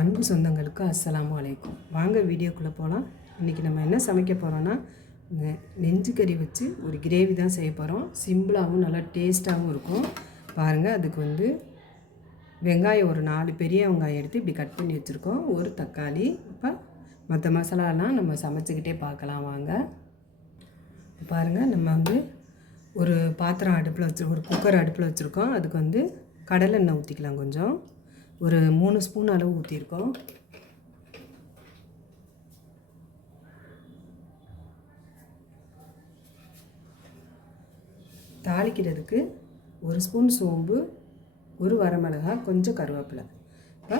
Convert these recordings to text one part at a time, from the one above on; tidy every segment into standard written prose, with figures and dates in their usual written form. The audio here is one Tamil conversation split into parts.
அன்பு சொந்தங்களுக்கு அஸ்ஸலாமு அலைக்கும். வாங்க வீடியோக்குள்ளே போகலாம். இன்றைக்கி நம்ம என்ன சமைக்க போகிறோன்னா, நெஞ்சு கறி வச்சு ஒரு கிரேவி தான் செய்ய போகிறோம். சிம்பிளாகவும் நல்லா டேஸ்ட்டாகவும் இருக்கும். பாருங்கள், அதுக்கு வெங்காயம் ஒரு 4 பெரிய வெங்காயம் எடுத்து இப்படி கட் பண்ணி வச்சுருக்கோம். ஒரு தக்காளி. இப்போ மற்ற மசாலாலாம் நம்ம சமைச்சிக்கிட்டே பார்க்கலாம் வாங்க. பாருங்கள், நம்ம ஒரு பாத்திரம் அடுப்பில் ஒரு குக்கர் அடுப்பில் வச்சுருக்கோம். அதுக்கு கடலை எண்ணெய் ஊற்றிக்கலாம். கொஞ்சம் ஒரு 3 ஸ்பூன் அளவு ஊற்றிருக்கோம். தாளிக்கிறதுக்கு 1 ஸ்பூன் சோம்பு, ஒரு வரமிளகாய், கொஞ்சம் கருவேப்பிலை. இப்போ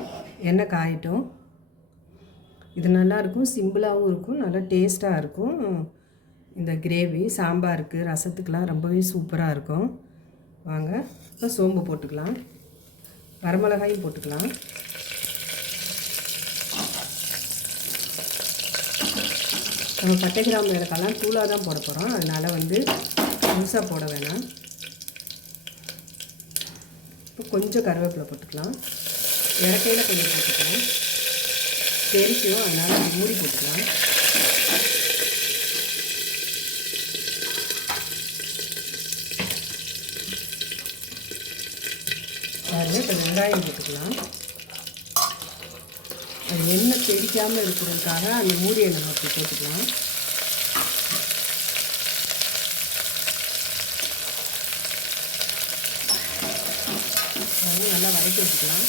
எண்ணெய் காயிட்டும். இது நல்லாயிருக்கும், சிம்பிளாகவும் இருக்கும், நல்லா டேஸ்ட்டாக இருக்கும். இந்த கிரேவி சாம்பாருக்கு, ரசத்துக்கெலாம் ரொம்பவே சூப்பராக இருக்கும். வாங்க, இப்போ சோம்பு போட்டுக்கலாம், வரமிளகாயும் போட்டுக்கலாம். நம்ம பட்டை கிராம்பு ஏலக்காய்லாம் தூளாக தான் போட போகிறோம், அதனால் முழுசாக போட வேணாம். இப்போ கொஞ்சம் கருவேப்பிலை போட்டுக்கலாம், இறக்கையில் கொஞ்சம் போட்டுக்கலாம். தெரிக்கும், அதனால் மூடி போட்டுக்கலாம். பாருங்கள், இப்போ வெங்காயம் போட்டுக்கலாம். அது எண்ணெய் தெரிக்காமல் இருக்கிறதுக்காக அந்த மூடியை நம்ம அப்படி போட்டுக்கலாம். நல்லா வதக்கி வச்சுக்கலாம்.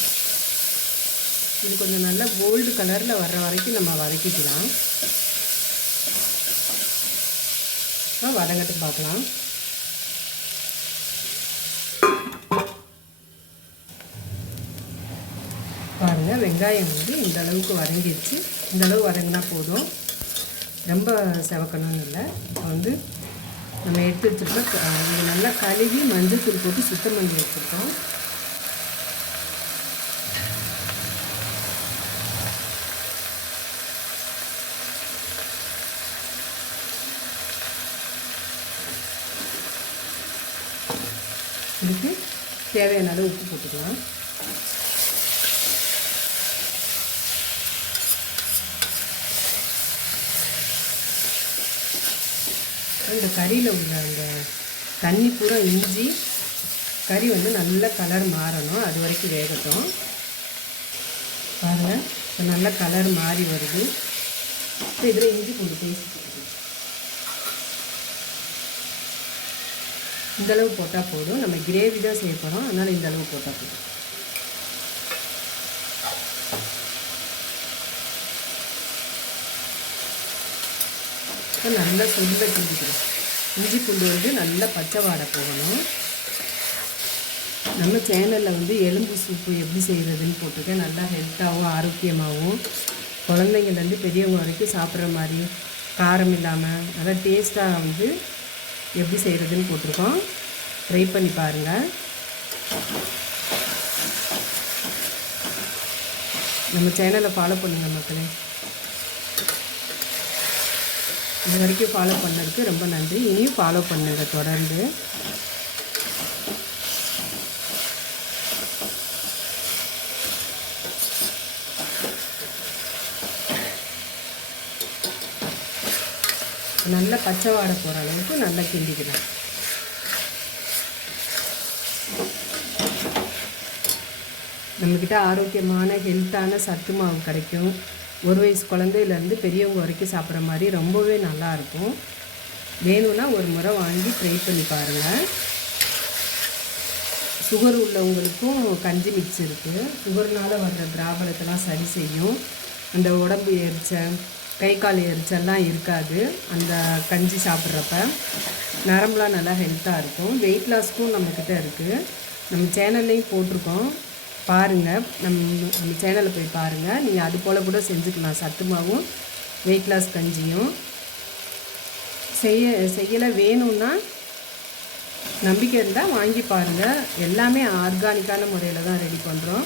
இது கொஞ்சம் நல்லா கோல்டு கலரில் வர்ற வரைக்கும் நம்ம வதக்கிக்கலாம். வதங்கட்டு பார்க்கலாம். பாருங்கள், வெங்காயம் இந்த அளவுக்கு வதங்கிடுச்சு. இந்த அளவு வதங்கினா போதும், ரொம்ப செவக்கணும்னு இல்லை. இப்போ நம்ம எடுத்து வச்சுருக்கோம். இது நல்லா கழுவி மஞ்சள் போட்டு சுத்தம் பண்ணி வச்சுருக்கோம். இதுக்கு தேவையான அளவு உப்பு போட்டுக்கலாம். இந்த கறியில் உள்ள அந்த தண்ணி பூரா இஞ்சி கறி நல்ல கலர் மாறணும், அது வரைக்கும் வேகட்டும். பாருங்கள், இப்போ நல்ல கலர் மாறி வருது. இப்போ இதில் இஞ்சி பூண்டு பேஸ்ட் இந்தளவு போட்டால் போதும். நம்ம கிரேவி தான் செய்ய போகிறோம், அதனால் இந்தளவு போட்டால் போதும். நல்லா சொல்ல கிண்டிக்கிறோம். இஞ்சி பூண்டு நல்லா பச்சை வாடை போகணும். நம்ம சேனலில் எலும்பு சூப்பு எப்படி செய்கிறதுன்னு போட்டிருக்கேன். நல்லா ஹெல்த்தாகவும் ஆரோக்கியமாகவும் குழந்தைங்கள்லேருந்து பெரியவங்க வரைக்கும் சாப்பிட்ற மாதிரி காரம் இல்லாமல் நல்லா டேஸ்ட்டாக எப்படி செய்கிறதுன்னு போட்டிருக்கோம். ட்ரை பண்ணி பாருங்கள். நம்ம சேனலை ஃபாலோ பண்ணுங்கள் மக்களே. இது வரைக்கும் ஃபாலோ பண்ணதுக்கு ரொம்ப நன்றி. இனியும் ஃபாலோ பண்ணுங்கள் தொடர்ந்து. நல்லா பச்சை வாடை போகிற அளவுக்கு நல்லா கிண்டிக்கலாம். நம்மக்கிட்ட ஆரோக்கியமான ஹெல்த்தான சத்து மாவு கிடைக்கும். 1 வயசு குழந்தையிலேருந்து பெரியவங்க வரைக்கும் சாப்பிட்ற மாதிரி ரொம்பவே நல்லாயிருக்கும். வேணும்னா ஒரு முறை வாங்கி ட்ரை பண்ணி பாருங்கள். சுகர் உள்ளவங்களுக்கும் கஞ்சி மிக்ஸ் இருக்குது. சுகர்னால் வர்ற பிராபலத்தெல்லாம் சரி செய்யும். அந்த உடம்பு எரிச்சல், கை கால் எரிச்சல்லாம் இருக்காது அந்த கஞ்சி சாப்பிட்றப்ப. நரம்புலாம் நல்லா ஹெல்த்தாக இருக்கும். வெயிட் லாஸ்க்கும் நம்மக்கிட்ட இருக்குது. நம்ம சேனல்லையும் போட்டிருக்கோம், பாருங்கள். நம்ம சேனலில் போய் பாருங்கள். நீங்கள் அது போல் கூட செஞ்சுக்கலாம். சத்து மாவும் வெயிட் லாஸ் கஞ்சியும் செய்யலை வேணும்னா நம்பிக்கை இருந்தால் வாங்கி பாருங்கள். எல்லாமே ஆர்கானிக்கான முறையில் தான் ரெடி பண்ணுறோம்.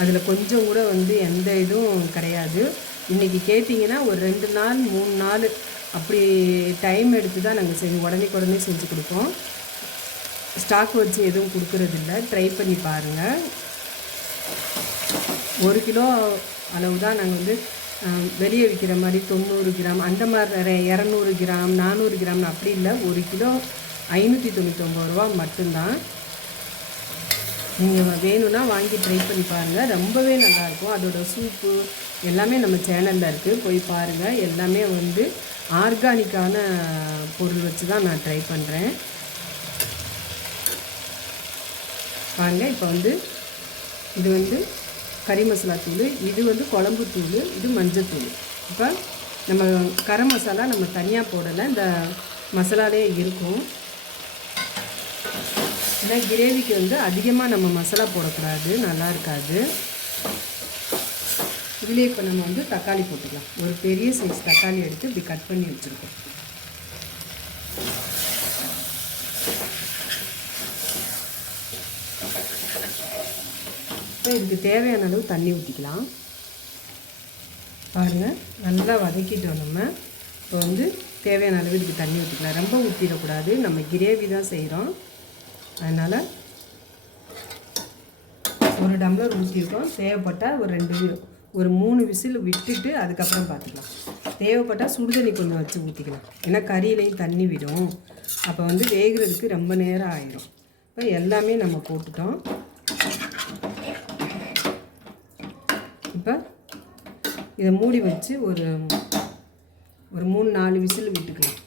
அதில் கொஞ்சம் கூட எந்த இதுவும் கிடையாது. இன்றைக்கி கேட்டிங்கன்னா ஒரு 2 நாள் 3 நாள் அப்படி டைம் எடுத்து தான் நாங்கள் உடனே செஞ்சு கொடுப்போம். ஸ்டாக் வச்சு எதுவும் கொடுக்குறதில்ல. ட்ரை பண்ணி பாருங்கள். 1 கிலோ அளவு தான் நாங்கள் வந்து வெளியே விற்கிற மாதிரி 90 கிராம் அந்த மாதிரி 200 கிராம் 400 கிராம் அப்படி இல்லை. 1 கிலோ 599 ரூபா மட்டும்தான். நீங்கள் வேணும்னா வாங்கி ட்ரை பண்ணி பாருங்கள், ரொம்பவே நல்லாயிருக்கும். அதோட சூப்பு எல்லாமே நம்ம சேனலில் இருக்குது, போய் பாருங்கள். எல்லாமே வந்து ஆர்கானிக்கான பொருள் வச்சு தான் நான் ட்ரை பண்ணுறேன். பாருங்கள், இப்போ வந்து இது வந்து கறி மசாலா தூள், இது வந்து குழம்பு தூள், இது மஞ்சள் தூள். இப்போ நம்ம கரம் மசாலா நம்ம தனியாக போடலை, இந்த மசாலாலே இருக்கும். ஏன்னா கிரேவிக்கு வந்து அதிகமாக நம்ம மசாலா போடக்கூடாது, நல்லா இருக்காது. இதுலேயே இப்போ நம்ம வந்து தக்காளி போட்டுக்கலாம். ஒரு பெரிய சைஸ் தக்காளி எடுத்து இப்படி கட் பண்ணி வச்சுருக்கோம். இப்போ இதுக்கு தேவையான அளவு தண்ணி ஊற்றிக்கலாம். பாருங்கள், நல்லா வதக்கிட்டோம் நம்ம. இப்போ வந்து தேவையான அளவு இதுக்கு தண்ணி ஊற்றிக்கலாம். ரொம்ப ஊற்றிடக்கூடாது, நம்ம கிரேவி தான் செய்கிறோம். அதனால் 1 டம்ளர் ஊற்றிருக்கோம். தேவைப்பட்டால் ஒரு 3 விசில் விட்டுட்டு அதுக்கப்புறம் பார்த்துக்கலாம். தேவைப்பட்டால் சுடுதண்ணி கொஞ்சம் வச்சு ஊற்றிக்கலாம். ஏன்னா கறியிலையும் தண்ணி விடும், அப்போ வந்து வேகிறதுக்கு ரொம்ப நேரம் ஆயிடும். இப்போ எல்லாமே நம்ம போட்டுட்டோம். இப்போ இதை மூடி வச்சு ஒரு 3-4 விசில் விட்டுக்கலாம்.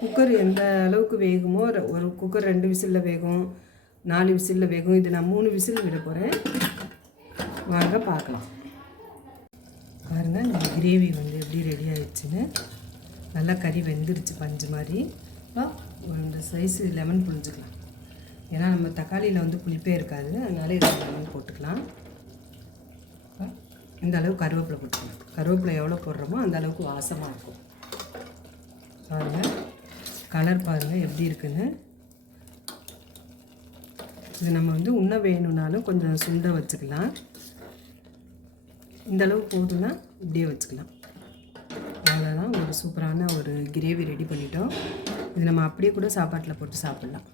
குக்கர் எந்த அளவுக்கு வேகுமோ, ஒரு குக்கர் 2 விசிலில் வேகும், 4 விசிலில் வேகும். இது நான் 3 விசில் விட போகிறேன். வாங்க பார்க்கலாம். பாருங்கள், இந்த கிரேவி வந்து எப்படி ரெடி ஆகிடுச்சுன்னு. நல்லா கறி வெந்துருச்சு பஞ்சு மாதிரி. இப்போ இந்த சைஸு லெமன் புழிஞ்சிக்கலாம். ஏன்னா நம்ம தக்காளியில் வந்து புளிப்பே இருக்காது, அதனால இதில் லெமன் போட்டுக்கலாம். இந்த அளவு கருவேப்பிலை போட்டுக்கலாம். கருவேப்பிலை எவ்வளோ போடுறோமோ அந்த அளவுக்கு வாசமாக இருக்கும். பாருங்கள், கலர் பாருங்கள் எப்படி இருக்குன்னு. இது நம்ம வந்து உண்ண வேணும்னாலும் கொஞ்சம் சுண்ட வச்சுக்கலாம். இந்த அளவு போதுன்னா இப்படியே வச்சுக்கலாம். அவ்வளோதான், ஒரு சூப்பரான ஒரு கிரேவி ரெடி பண்ணிட்டோம். இது நம்ம அப்படியே கூட சாப்பாட்டில் போட்டு சாப்பிட்லாம்.